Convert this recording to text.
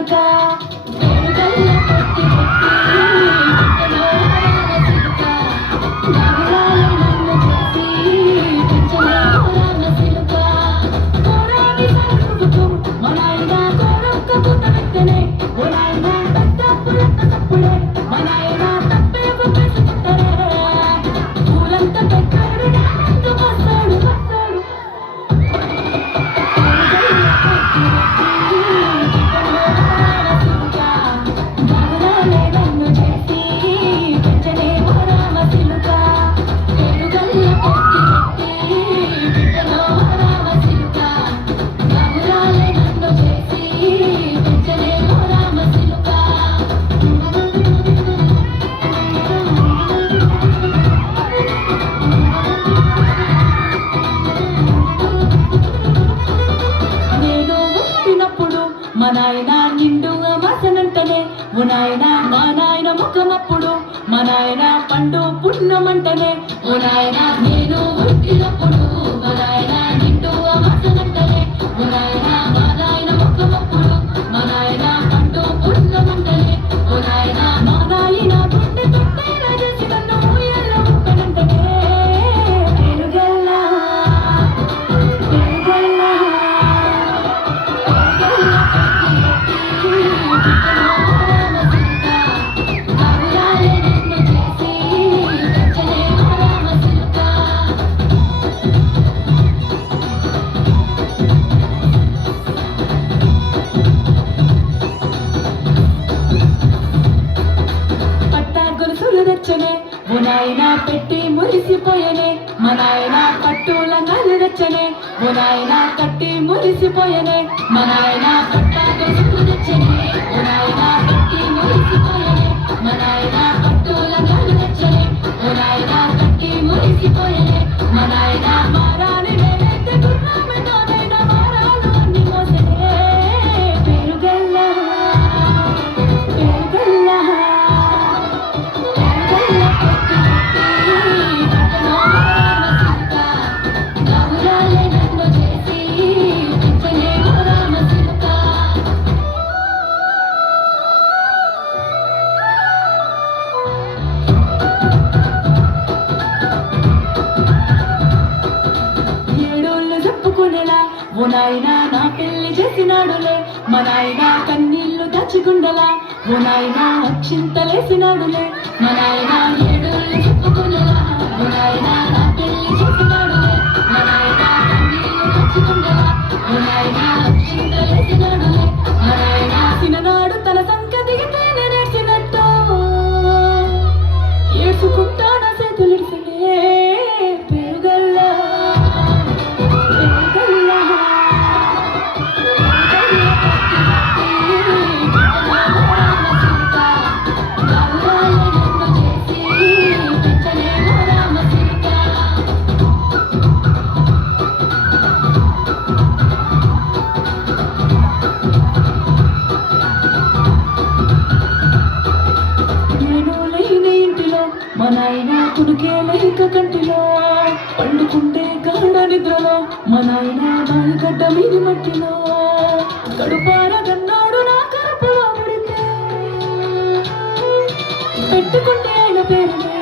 సిలుక వేడుకల్ల కొట్టి పెట్టిలో సిలుక నాగురాలే నన్ను చేసి పెంచలే రామ సిలుక కోరాని సరుకుతూ మా నాయన కోరొక్క పూత వెత్తనే ఓ నాయన పెద్ద పులక్క తప్పుడే మా నాయన తప్పే ఒప్పేసుకుంటారే పూలంత పెట్టాడు నాందు వస్తాడు మా నాయన నిండు అమాసనంటనే ఓ నాయన మా నాయన ముఖమప్పుడు మా నాయన పండు పుణ్యమంటనే ఓ నాయన నేను పుట్టినప్పుడు మా నాయన నిండు అమాసనంటనే ఓ నాయన మా నాయన ముఖమప్పుడు మా నాయన పండు పుణ్యమంటనే ఓ నాయన మా నాయన గుండె తొట్టే రాజేసి నన్ను ఊయల్లో ముక్కనంటనే పెరుగల్లా పెరుగల్లా ఓ నాయన పెట్టి మురిసిపోయనే మా నాయన పట్టుల నల్లు తెచ్చనే ఓ నాయన కట్టి మురిసిపోయనే మా నాయన పట్టాగొలుసులు తెచ్చనే ఓ నాయన కట్టి మురిసిపోయనే మా నాయన పట్టుల నల్లు తెచ్చనే ఓ నాయన కట్టి మురిసిపోయనే మా నాయన మారాని నేనైతే గుర్రామెతోనైనా మారాలు అన్ని మోసనే పెరుగల్లా పెరుగల్లా ఓ నాయన నా పెళ్లి చేసినాడులే మా నాయన కన్నీళ్లు దాచిగుండలా ఓ నాయన అక్షింతలేసినాడులే మా నాయన ఏడోళ్ళు చెప్పుకునేలా ఓ నాయన నా పెళ్లి చేసినాడులే మా నాయన కన్నీళ్లు దాచిగుండలా ఓ నాయన అక్షింతలేసినాడులే మా నాయన చిన్ననాడు తన సంకతికి తేనె నేర్చినట్టు ఏడ్చుకుంటా నా చేతులిడిసినే పెరుగల్లా మా నాయన కుడికే లేక కంటిలో పండుకుంటే గాఢ నిద్రలో మా నాయన నాలుగడ్డ మీది మట్టిలో కడుపార కన్నాడు నా కడుపులో పడితే పెట్టుకుంటే ఆయన పేరునే